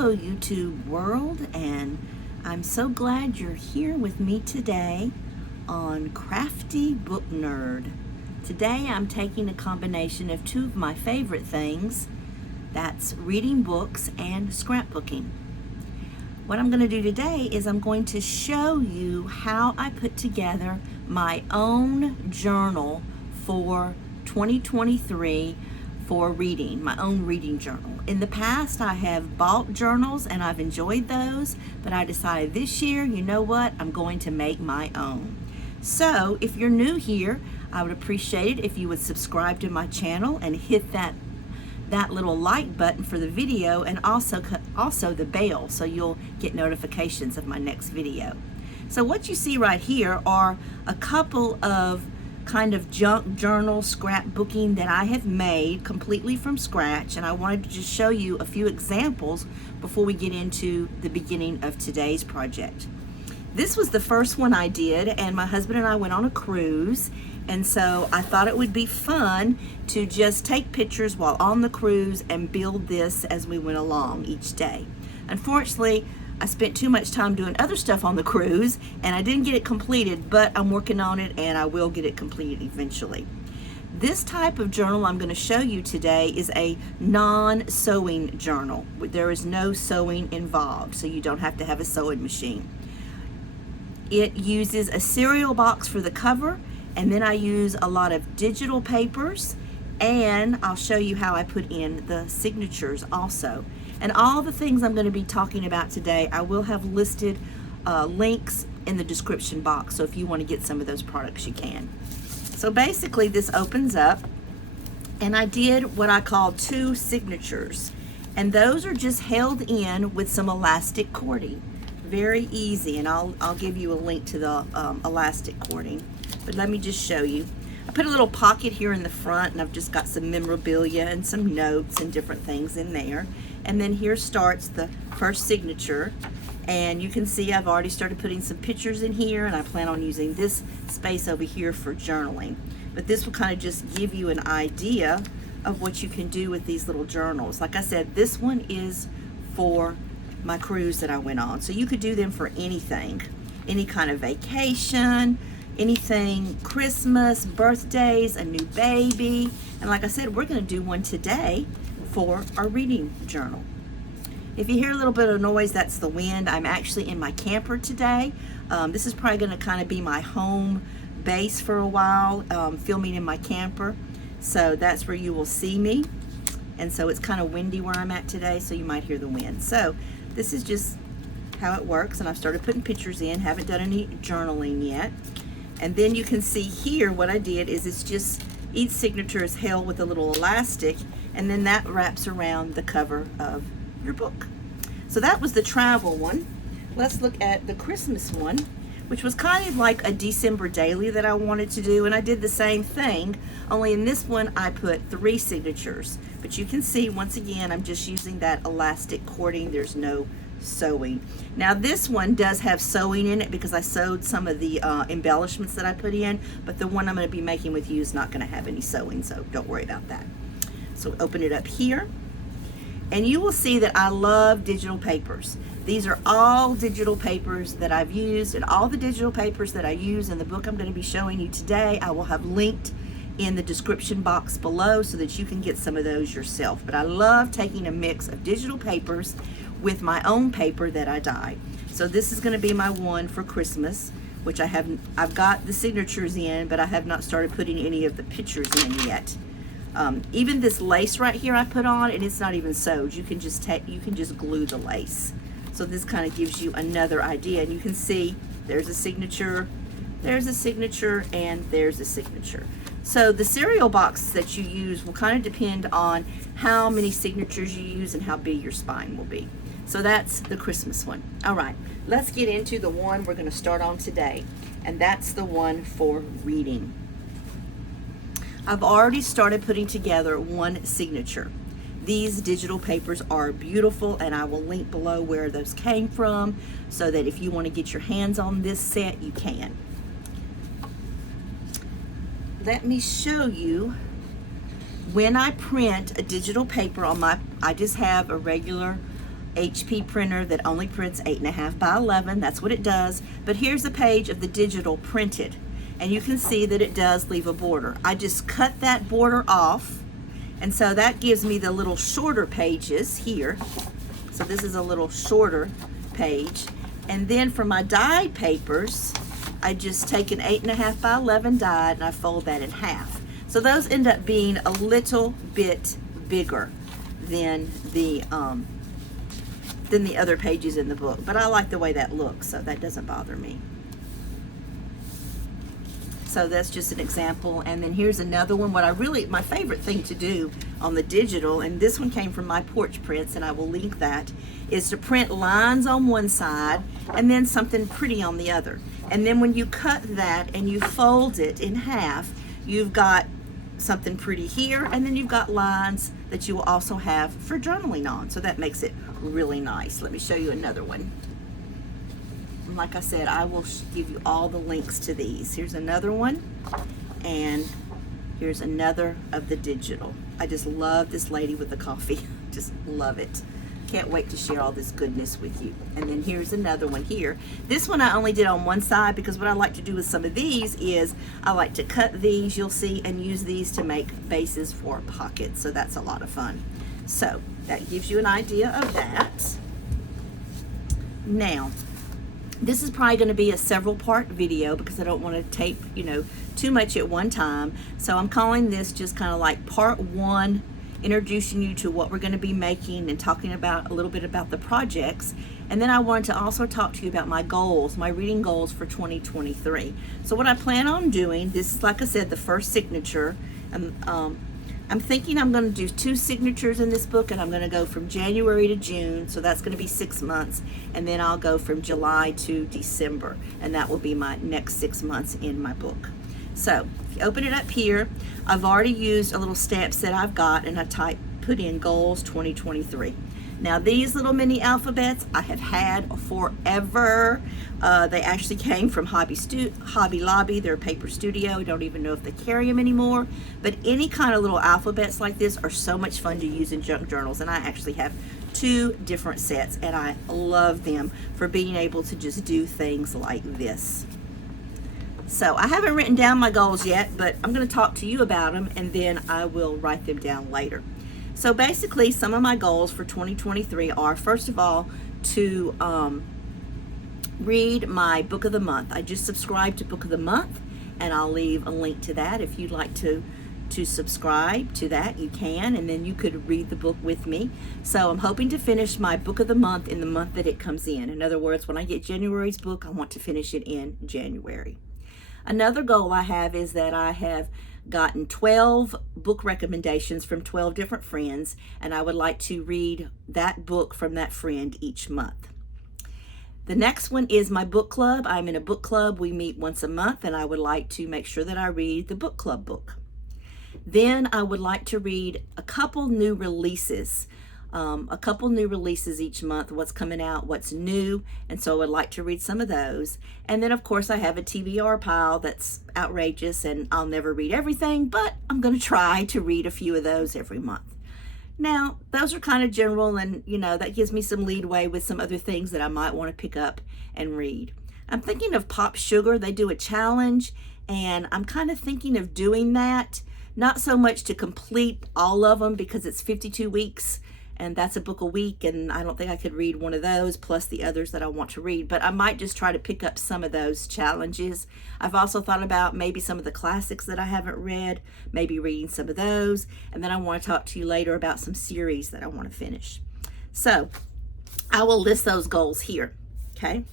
Hello YouTube world, and I'm so glad you're here with me today on Crafty Book Nerd. Today I'm taking a combination of two of my favorite things, that's reading books and scrapbooking. What I'm going to do today is I'm going to show you how I put together my own journal for 2023 for reading, my own reading journal. In the past, I have bought journals and I've enjoyed those, but I decided this year, you know what, I'm going to make my own. So if you're new here, I would appreciate it if you would subscribe to my channel and hit that little like button for the video, and also the bell so you'll get notifications of my next video. So what you see right here are a couple of kind of junk journal scrapbooking that I have made completely from scratch, and I wanted to just show you a few examples before we get into the beginning of today's project. This was the first one I did, and my husband and I went on a cruise, and so I thought it would be fun to just take pictures while on the cruise and build this as we went along each day. Unfortunately, I spent too much time doing other stuff on the cruise and I didn't get it completed, but I'm working on it and I will get it completed eventually. This type of journal I'm going to show you today is a non-sewing journal. There is no sewing involved, so you don't have to have a sewing machine. It uses a cereal box for the cover, and then I use a lot of digital papers, and I'll show you how I put in the signatures also. And all the things I'm going to be talking about today, I will have listed links in the description box, so if you want to get some of those products, you can. So basically this opens up, and I did what I call two signatures, and those are just held in with some elastic cording. Very easy, and I'll give you a link to the elastic cording, but let me just show you. I put a little pocket here in the front, and I've just got some memorabilia and some notes and different things in there. And then here starts the first signature, and you can see I've already started putting some pictures in here, and I plan on using this space over here for journaling. But this will kind of just give you an idea of what you can do with these little journals. Like I said, this one is for my cruise that I went on, so you could do them for anything, any kind of vacation, anything, Christmas, birthdays, a new baby. And like I said, we're going to do one today for our reading journal. If you hear a little bit of noise, that's the wind. I'm actually in my camper today. This is probably going to kind of be my home base for a while, filming in my camper. So that's where you will see me. And so it's kind of windy where I'm at today, so you might hear the wind. So this is just how it works, and I've started putting pictures in. Haven't done any journaling yet. And then you can see here what I did is it's just each signature is held with a little elastic, and then that wraps around the cover of your book. So that was the travel one. Let's look at the Christmas one, which was kind of like a December daily that I wanted to do, and I did the same thing, only in this one I put 3 signatures. But you can see, once again, I'm just using that elastic cording. There's no sewing. Now this one does have sewing in it because I sewed some of the embellishments that I put in, but the one I'm going to be making with you is not going to have any sewing, so don't worry about that. So open it up here, and you will see that I love digital papers. These are all digital papers that I've used, and all the digital papers that I use in the book I'm going to be showing you today, I will have linked in the description box below so that you can get some of those yourself. But I love taking a mix of digital papers with my own paper that I dye. So this is going to be my one for Christmas, which I've got the signatures in, but I have not started putting any of the pictures in yet. Even this lace right here I put on, and it's not even sewed. You can just glue the lace. So this kind of gives you another idea, and you can see there's a signature, and there's a signature. So the cereal box that you use will kind of depend on how many signatures you use and how big your spine will be. So that's the Christmas one. All right, let's get into the one we're going to start on today, and that's the one for reading. I've already started putting together one signature. These digital papers are beautiful, and I will link below where those came from so that if you want to get your hands on this set, you can. Let me show you when I print a digital paper on I just have a regular HP printer that only prints 8.5 by 11. That's what it does. But here's a page of the digital printed. And you can see that it does leave a border. I just cut that border off. And so that gives me the little shorter pages here. So this is a little shorter page. And then for my die papers, I just take an 8.5 by 11 die and I fold that in half. So those end up being a little bit bigger than the other pages in the book. But I like the way that looks, so that doesn't bother me. So that's just an example. And then here's another one. My favorite thing to do on the digital, and this one came from my porch prints, and I will link that, is to print lines on one side and then something pretty on the other. And then when you cut that and you fold it in half, you've got something pretty here, and then you've got lines that you will also have for journaling on. So that makes it really nice. Let me show you another one. And like I said, I will give you all the links to these. Here's another one, and here's another of the digital. I just love this lady with the coffee. Just love it. Can't wait to share all this goodness with you. And then here's another one here. This one I only did on one side because what I like to do with some of these is I like to cut these, you'll see, and use these to make bases for pockets. So that's a lot of fun. So that gives you an idea of that. Now, this is probably going to be a several part video because I don't want to tape, too much at one time. So I'm calling this just kind of like part one, introducing you to what we're going to be making and talking about a little bit about the projects. And then I wanted to also talk to you about my goals, my reading goals for 2023. So what I plan on doing, this is, like I said, the first signature. I'm thinking I'm going to do 2 signatures in this book, and I'm going to go from January to June, so that's going to be 6 months, and then I'll go from July to December, and that will be my next 6 months in my book. So if you open it up here, I've already used a little stamp set I've got, and I put in goals 2023. Now these little mini alphabets I have had forever. They actually came from Hobby Lobby, their paper studio. I don't even know if they carry them anymore. But any kind of little alphabets like this are so much fun to use in junk journals. And I actually have 2 different sets, and I love them for being able to just do things like this. So I haven't written down my goals yet, but I'm going to talk to you about them, and then I will write them down later. So basically, some of my goals for 2023 are, first of all, to read my book of the month. I just subscribed to Book of the Month, and I'll leave a link to that. If you'd like to subscribe to that, you can, and then you could read the book with me. So I'm hoping to finish my book of the month in the month that it comes in. In other words, when I get January's book, I want to finish it in January. Another goal I have is that I have gotten 12 book recommendations from 12 different friends, and I would like to read that book from that friend each month. The next one is my book club. I'm in a book club. We meet once a month, and I would like to make sure that I read the book club book. Then I would like to read a couple new releases. Each month, what's coming out, what's new, and so I would like to read some of those. And then of course I have a TBR pile that's outrageous, and I'll never read everything, but I'm going to try to read a few of those every month. Now those are kind of general, and that gives me some leadway with some other things that I might want to pick up and read. I'm thinking of Pop Sugar. They do a challenge, and I'm kind of thinking of doing that, not so much to complete all of them because it's 52 weeks, and that's a book a week, and I don't think I could read one of those plus the others that I want to read, but I might just try to pick up some of those challenges. I've also thought about maybe some of the classics that I haven't read, maybe reading some of those, and then I want to talk to you later about some series that I want to finish. So I will list those goals here, okay?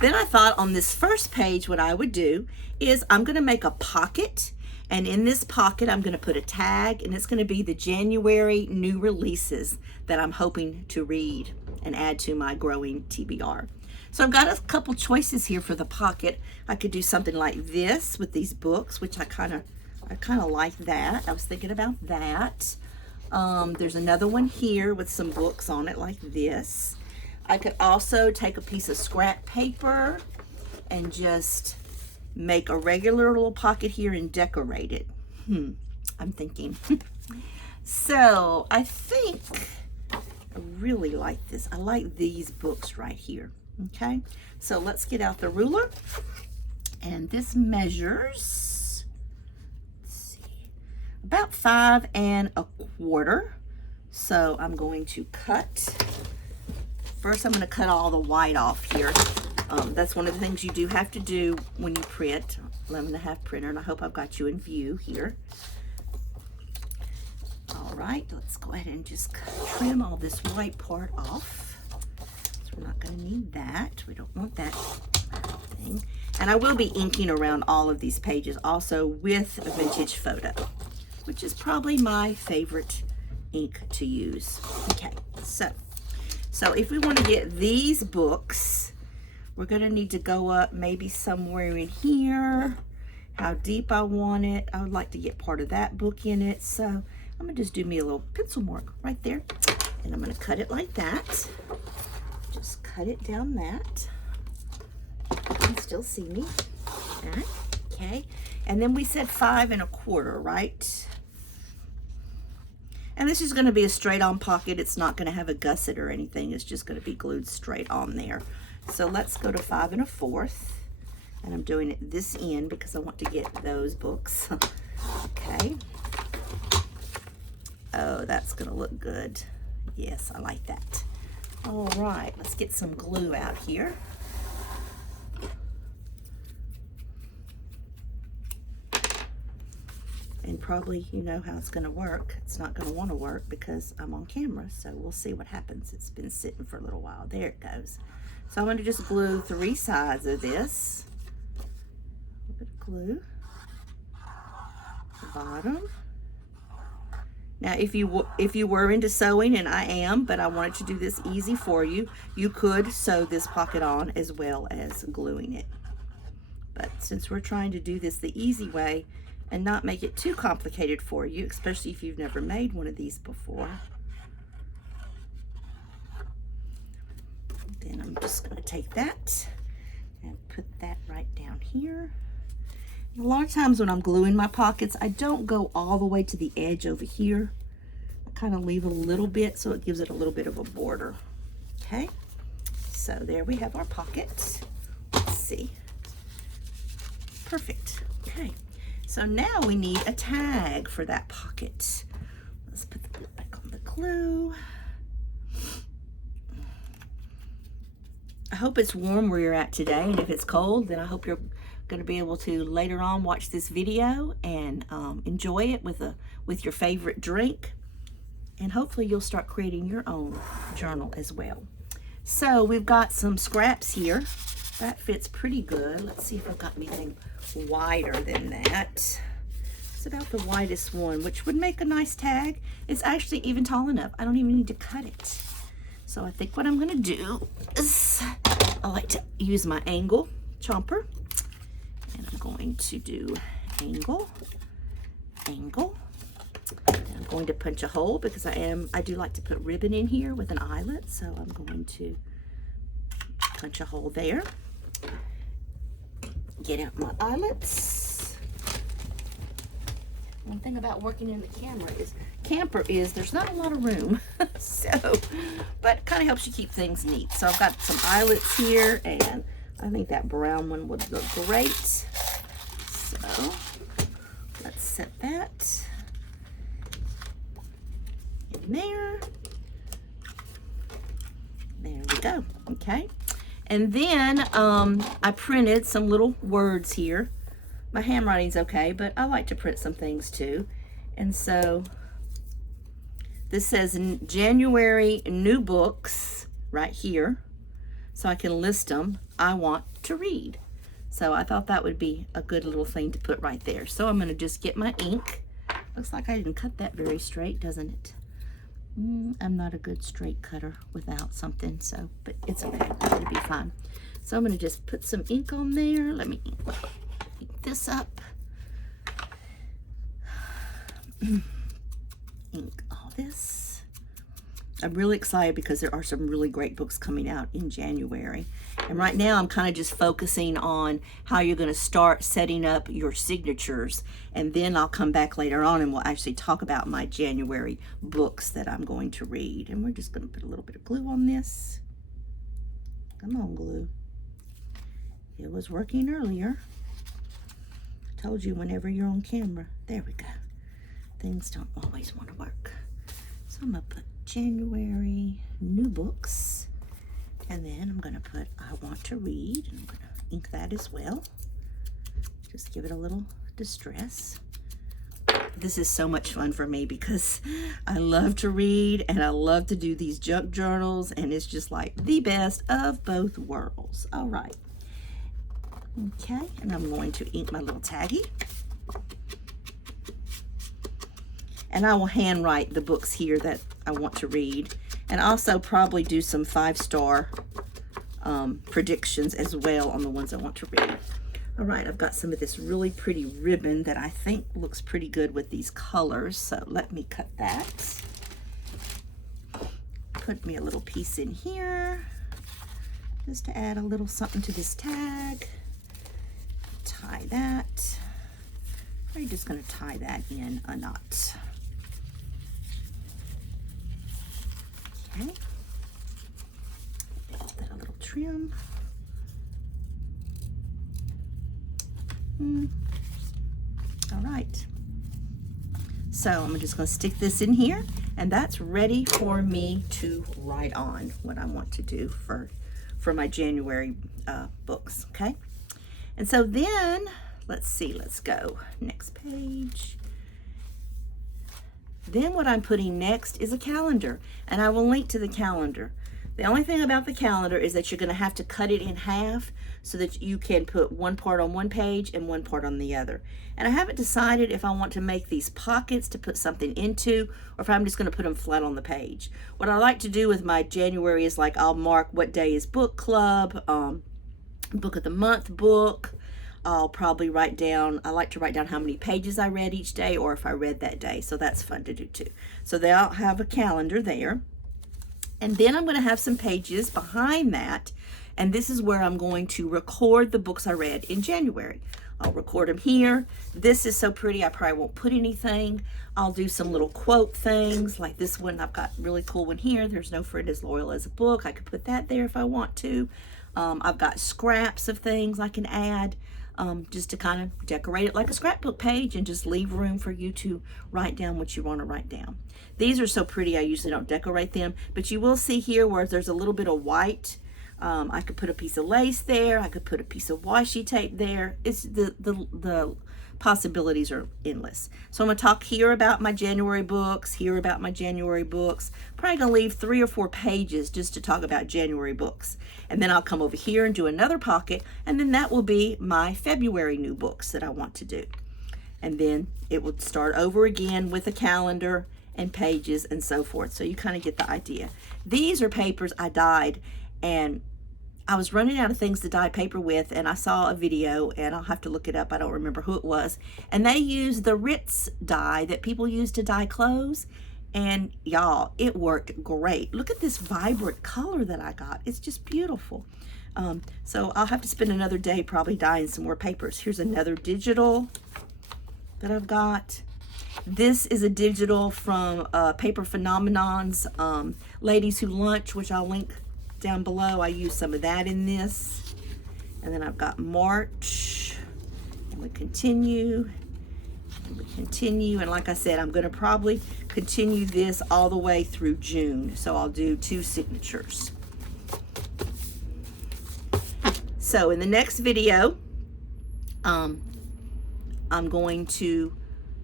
Then I thought on this first page what I would do is I'm going to make a pocket, and in this pocket I'm going to put a tag, and it's going to be the January new releases that I'm hoping to read and add to my growing TBR. So I've got a couple choices here for the pocket. I could do something like this with these books, which I kind of like that. I was thinking about that. There's another one here with some books on it like this. I could also take a piece of scrap paper and just make a regular little pocket here and decorate it. I'm thinking. So I think really like this. I like these books right here. Okay, so let's get out the ruler. And this measures, let's see, about 5 1/4. So I'm going to cut. First, I'm going to cut all the white off here. That's one of the things you do have to do when you print. 11.5 printer, and I hope I've got you in view here. All right, let's go ahead and just trim all this white part off. So we're not going to need that. We don't want that thing. And I will be inking around all of these pages also with a vintage photo, which is probably my favorite ink to use. Okay, so if we want to get these books, we're going to need to go up maybe somewhere in here. How deep I want it. I would like to get part of that book in it. So I'm going to just do me a little pencil mark right there. And I'm going to cut it like that. Just cut it down that. You can still see me. Okay. And then we said 5 1/4, right? And this is going to be a straight on pocket. It's not going to have a gusset or anything. It's just going to be glued straight on there. So let's go to 5 1/4, and I'm doing it this end because I want to get those books. Okay. Oh, that's gonna look good. Yes, I like that. All right, let's get some glue out here. And probably you know how it's gonna work. It's not gonna wanna work because I'm on camera, so we'll see what happens. It's been sitting for a little while. There it goes. So I'm going to just glue 3 sides of this. A little bit of glue. The bottom. Now, if you were into sewing, and I am, but I wanted to do this easy for you, you could sew this pocket on as well as gluing it. But since we're trying to do this the easy way and not make it too complicated for you, especially if you've never made one of these before, then I'm just going to take that and put that right down here. And a lot of times when I'm gluing my pockets, I don't go all the way to the edge over here. I kind of leave a little bit so it gives it a little bit of a border. Okay, so there we have our pocket. Let's see. Perfect. Okay, so now we need a tag for that pocket. Let's put the glue back on the glue. I hope it's warm where you're at today, and if it's cold, then I hope you're going to be able to later on watch this video and enjoy it with your favorite drink, and hopefully you'll start creating your own journal as well. So we've got some scraps here. That fits pretty good. Let's see if I've got anything wider than that. It's about the widest one, which would make a nice tag. It's actually even tall enough. I don't even need to cut it. So I think what I'm going to do is I like to use my angle chomper, and I'm going to do angle, angle. And I'm going to punch a hole because I do like to put ribbon in here with an eyelet, so I'm going to punch a hole there. Get out my eyelets. One thing about working in the camper is there's not a lot of room. But it kind of helps you keep things neat. So I've got some eyelets here, and I think that brown one would look great. So let's set that in there. There we go. Okay. And then I printed some little words here. My handwriting's okay, but I like to print some things too. And so this says January new books right here. So I can list them I want to read. So I thought that would be a good little thing to put right there. So I'm going to just get my ink. Looks like I didn't cut that very straight, doesn't it? I'm not a good straight cutter without something, so, but it's okay. It'll be fine. So I'm going to just put some ink on there. Let me ink this up. Ink all this. I'm really excited because there are some really great books coming out in January. And right now I'm kind of just focusing on how you're going to start setting up your signatures. And then I'll come back later on and we'll actually talk about my January books that I'm going to read. And we're just going to put a little bit of glue on this. Come on, glue. It was working earlier. I told you whenever you're on camera. There we go. Things don't always want to work. So I'm going to put January new books, and then I'm going to put I want to read, and I'm going to ink that as well. Just give it a little distress. This is so much fun for me because I love to read and I love to do these junk journals, and it's just like the best of both worlds. All right. Okay, and I'm going to ink my little taggy. And I will handwrite the books here that I want to read, and also probably do some 5-star predictions as well on the ones I want to read. All right, I've got some of this really pretty ribbon that I think looks pretty good with these colors, so let me cut that. Put me a little piece in here just to add a little something to this tag. Tie that. I'm just going to tie that in a knot. Okay. Give that a little trim. All right. So I'm just going to stick this in here, and that's ready for me to write on what I want to do for my January books. Okay. And so then, let's see, let's go. Next page. Then what I'm putting next is a calendar, and I will link to the calendar. The only thing about the calendar is that you're going to have to cut it in half so that you can put one part on one page and one part on the other. And I haven't decided if I want to make these pockets to put something into, or if I'm just going to put them flat on the page. What I like to do with my January is like I'll mark what day is book club, book of the month book. I'll probably write down, I like to write down how many pages I read each day, or if I read that day. So that's fun to do too. So they'll have a calendar there. And then I'm going to have some pages behind that. And this is where I'm going to record the books I read in January. I'll record them here. This is so pretty, I probably won't put anything. I'll do some little quote things, like this one. I've got a really cool one here. There's no friend as loyal as a book. I could put that there if I want to. I've got scraps of things I can add. Just to kind of decorate it like a scrapbook page and just leave room for you to write down what you want to write down. These are so pretty, I usually don't decorate them, but you will see here where there's a little bit of white. I could put a piece of lace there. I could put a piece of washi tape there. It's the possibilities are endless. So I'm going to talk here about my January books, here about my January books. Probably going to leave 3 or 4 pages just to talk about January books. And then I'll come over here and do another pocket, and then that will be my February new books that I want to do. And then it will start over again with a calendar and pages and so forth. So you kind of get the idea. These are papers I dyed, and I was running out of things to dye paper with, and I saw a video, and I'll have to look it up. I don't remember who it was. And they used the Rit dye that people use to dye clothes. And y'all, it worked great. Look at this vibrant color that I got. It's just beautiful. So I'll have to spend another day probably dyeing some more papers. Here's another digital that I've got. This is a digital from Paper Phenomenon's Ladies Who Lunch, which I'll link down below. I use some of that in this. And then I've got March, and we continue, and we continue. And like I said, I'm going to probably continue this all the way through June. So I'll do 2 signatures. So in the next video, I'm going to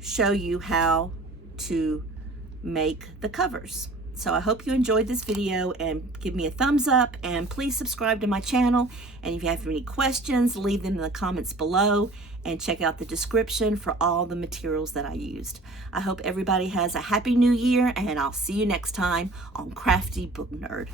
show you how to make the covers. So I hope you enjoyed this video, and give me a thumbs up, and please subscribe to my channel. And if you have any questions, leave them in the comments below, and check out the description for all the materials that I used. I hope everybody has a happy new year, and I'll see you next time on Crafty Book Nerd.